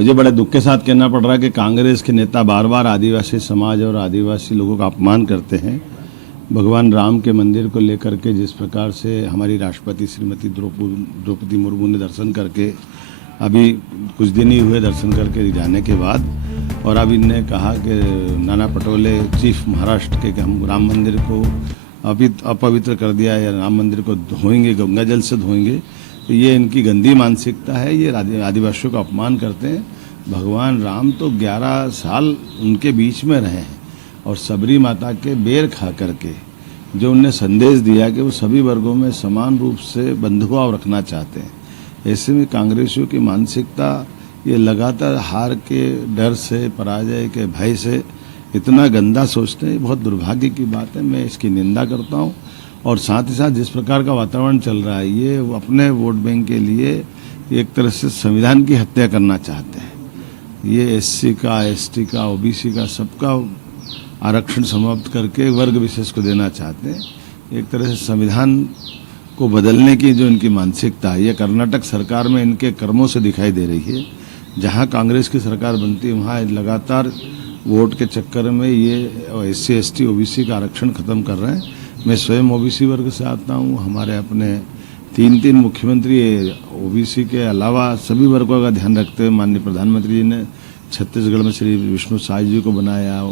मुझे बड़े दुख के साथ कहना पड़ रहा है कि कांग्रेस के नेता बार बार आदिवासी समाज और आदिवासी लोगों का अपमान करते हैं। भगवान राम के मंदिर को लेकर के जिस प्रकार से हमारी राष्ट्रपति श्रीमती द्रौपदी मुर्मू ने दर्शन करके, अभी कुछ दिन ही हुए दर्शन करके जाने के बाद, और अब इनने कहा कि नाना पटोले चीफ महाराष्ट्र के कि हम राम मंदिर को अपवित्र कर दिया या राम मंदिर को धोएंगे, गंगा जल से धोएंगे, तो ये इनकी गंदी मानसिकता है। ये आदिवासियों का अपमान करते हैं। भगवान राम तो 11 साल उनके बीच में रहे हैं और सबरी माता के बेर खा करके जो उनने संदेश दिया कि वो सभी वर्गों में समान रूप से बंधुभाव रखना चाहते हैं। ऐसे में कांग्रेसियों की मानसिकता ये लगातार हार के डर से, पराजय के भय से इतना गंदा सोचते हैं, बहुत दुर्भाग्य की बात है। मैं इसकी निंदा करता हूँ। और साथ ही साथ जिस प्रकार का वातावरण चल रहा है, ये अपने वोट बैंक के लिए एक तरह से संविधान की हत्या करना चाहते हैं। ये एससी का, एसटी का, ओबीसी का, सबका आरक्षण समाप्त करके वर्ग विशेष को देना चाहते हैं। एक तरह से संविधान को बदलने की जो इनकी मानसिकता है, ये कर्नाटक सरकार में इनके कर्मों से दिखाई दे रही है। जहाँ कांग्रेस की सरकार बनती है वहाँ लगातार वोट के चक्कर में ये एससी, एसटी, ओबीसी का आरक्षण खत्म कर रहे हैं। मैं स्वयं ओबीसी वर्ग से आता हूँ। हमारे अपने 3 मुख्यमंत्री ओबीसी के अलावा सभी वर्गों का ध्यान रखते हुए माननीय प्रधानमंत्री जी ने छत्तीसगढ़ में श्री विष्णु साय जी को बनाया,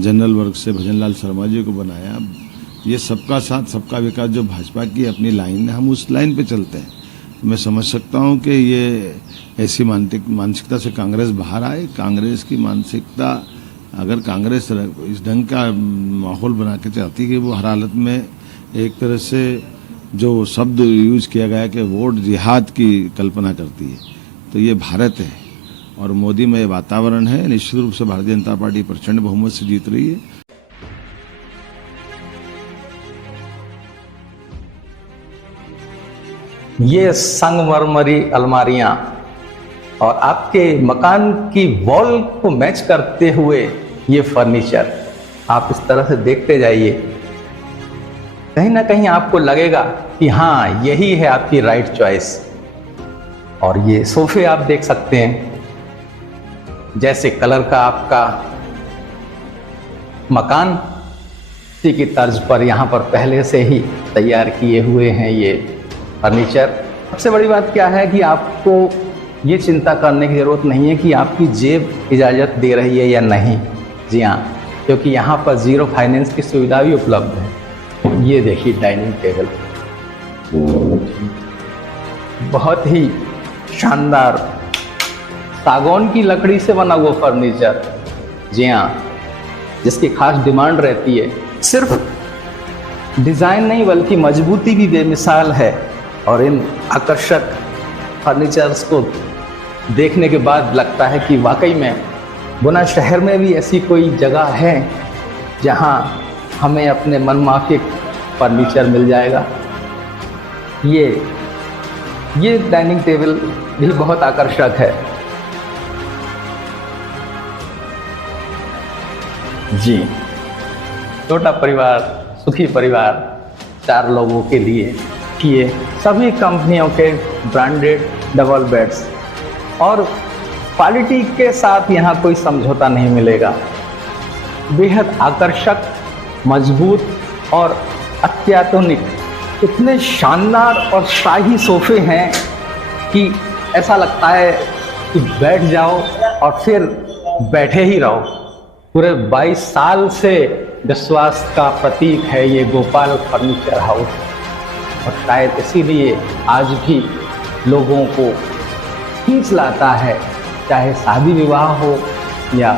जनरल वर्ग से भजनलाल शर्मा जी को बनाया। ये सबका साथ सबका विकास जो भाजपा की अपनी लाइन है, हम उस लाइन पे चलते हैं। मैं समझ सकता हूँ कि ये ऐसी मानसिकता से कांग्रेस बाहर आए। कांग्रेस की मानसिकता, अगर कांग्रेस इस ढंग का माहौल बना के चाहती है कि वो हर हालत में एक तरह से जो शब्द यूज किया गया कि वोट जिहाद की कल्पना करती है, तो ये भारत है और मोदी में वातावरण है। निश्चित रूप से भारतीय जनता पार्टी प्रचंड बहुमत से जीत रही है। ये संगमरमरी अलमारियां और आपके मकान की वॉल को मैच करते हुए ये फर्नीचर आप इस तरह से देखते जाइए, कहीं ना कहीं आपको लगेगा कि हाँ, यही है आपकी राइट चॉइस। और ये सोफे आप देख सकते हैं, जैसे कलर का आपका मकान, इसी की तर्ज पर यहाँ पर पहले से ही तैयार किए हुए हैं ये फर्नीचर। सबसे बड़ी बात क्या है कि आपको ये चिंता करने की ज़रूरत नहीं है कि आपकी जेब इजाज़त दे रही है या नहीं। जी हाँ, क्योंकि यहाँ पर ज़ीरो फाइनेंस की सुविधा भी उपलब्ध है। ये देखिए डाइनिंग टेबल, बहुत ही शानदार सागौन की लकड़ी से बना हुआ फर्नीचर। जी हाँ, जिसकी खास डिमांड रहती है। सिर्फ डिज़ाइन नहीं बल्कि मजबूती भी बेमिसाल है। और इन आकर्षक फर्नीचर्स को देखने के बाद लगता है कि वाकई में गुना शहर में भी ऐसी कोई जगह है जहां हमें अपने मनमाफिक फर्नीचर मिल जाएगा। ये डाइनिंग टेबल भी बहुत आकर्षक है। जी, छोटा परिवार, सुखी परिवार, 4 लोगों के लिए किए सभी कंपनियों के ब्रांडेड डबल बेड्स, और क्वालिटी के साथ यहाँ कोई समझौता नहीं मिलेगा। बेहद आकर्षक, मजबूत और अत्याधुनिक इतने शानदार और शाही सोफे हैं कि ऐसा लगता है कि बैठ जाओ और फिर बैठे ही रहो। पूरे 22 साल से विश्वास का प्रतीक है ये गोपाल फर्नीचर हाउस, और शायद इसीलिए आज भी लोगों को खींच लाता है। चाहे शादी विवाह हो या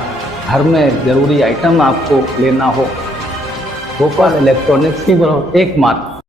घर में ज़रूरी आइटम आपको लेना हो, गोपाल इलेक्ट्रॉनिक्स की एकमात्र